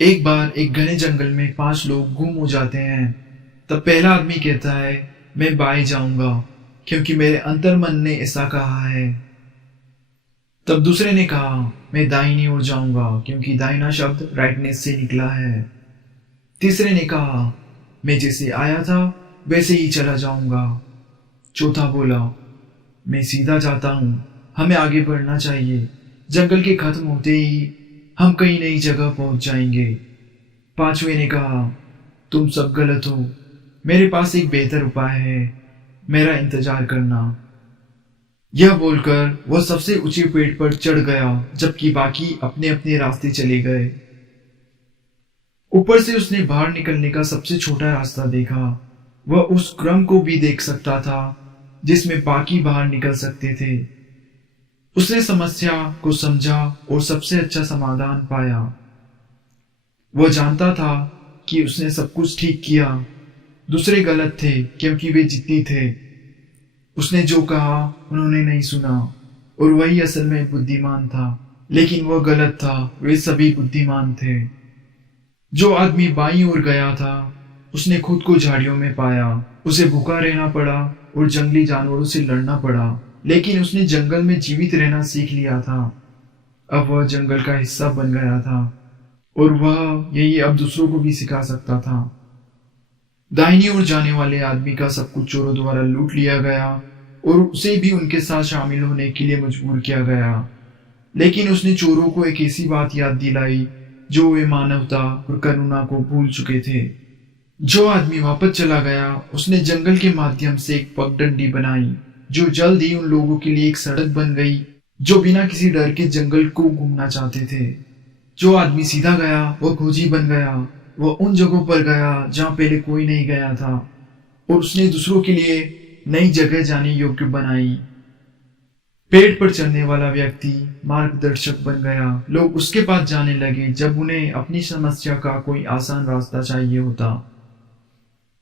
एक बार एक घने जंगल में 5 लोग गुम हो जाते हैं। तब पहला आदमी कहता है, मैं बाएं जाऊंगा क्योंकि मेरे अंतर मन ने ऐसा कहा है। तब दूसरे ने कहा, मैं दाहिनी ओर जाऊंगा क्योंकि दाहिना शब्द राइटनेस से निकला है। तीसरे ने कहा, मैं जैसे आया था वैसे ही चला जाऊंगा। चौथा बोला, मैं सीधा जाता हूं, हमें आगे बढ़ना चाहिए, जंगल के खत्म होते ही हम कहीं नई जगह पहुंच जाएंगे। पांचवें ने कहा, तुम सब गलत हो, मेरे पास एक बेहतर उपाय है, मेरा इंतजार करना। यह बोलकर वह सबसे ऊंचे पेड़ पर चढ़ गया, जबकि बाकी अपने अपने रास्ते चले गए। ऊपर से उसने बाहर निकलने का सबसे छोटा रास्ता देखा। वह उस क्रम को भी देख सकता था जिसमें बाकी बाहर निकल सकते थे। उसने समस्या को समझा और सबसे अच्छा समाधान पाया। वह जानता था कि उसने सब कुछ ठीक किया, दूसरे गलत थे क्योंकि वे जिद्दी थे। उसने जो कहा उन्होंने नहीं सुना और वही असल में बुद्धिमान था, लेकिन वह गलत था, वे सभी बुद्धिमान थे। जो आदमी बाईं ओर गया था उसने खुद को झाड़ियों में पाया। उसे भूखा रहना पड़ा और जंगली जानवरों से लड़ना पड़ा, लेकिन उसने जंगल में जीवित रहना सीख लिया था। अब वह जंगल का हिस्सा बन गया था और वह यही अब दूसरों को भी सिखा सकता था। दाहिनी ओर जाने वाले आदमी का सब कुछ चोरों द्वारा लूट लिया गया और उसे भी उनके साथ शामिल होने के लिए मजबूर किया गया, लेकिन उसने चोरों को एक ऐसी बात याद दिलाई जो वे मानवता और करुणा को भूल चुके थे। जो आदमी वापस चला गया उसने जंगल के माध्यम से एक पगडंडी बनाई जो जल्द ही उन लोगों के लिए एक सड़क बन गई जो बिना किसी डर के जंगल को घूमना चाहते थे। जो आदमी सीधा गया वह खोजी बन गया। वह उन जगहों पर गया जहां पहले कोई नहीं गया था और उसने दूसरों के लिए नई जगह जाने योग्य बनाई। पेड़ पर चढ़ने वाला व्यक्ति मार्गदर्शक बन गया। लोग उसके पास जाने लगे जब उन्हें अपनी समस्या का कोई आसान रास्ता चाहिए होता।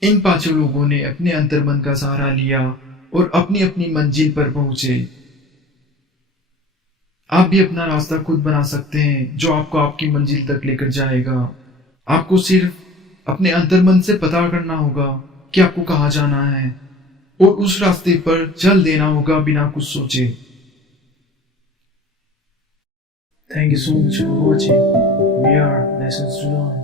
इन 5 लोगों ने अपने अंतर्मन का सहारा लिया और अपनी अपनी मंजिल पर पहुंचे। आप भी अपना रास्ता खुद बना सकते हैं जो आपको आपकी मंजिल तक लेकर जाएगा। आपको सिर्फ अपने अंतर्मन से पता करना होगा कि आपको कहाँ जाना है और उस रास्ते पर चल देना होगा बिना कुछ सोचे। Thank you so much for watching. We are Lessons to Learn.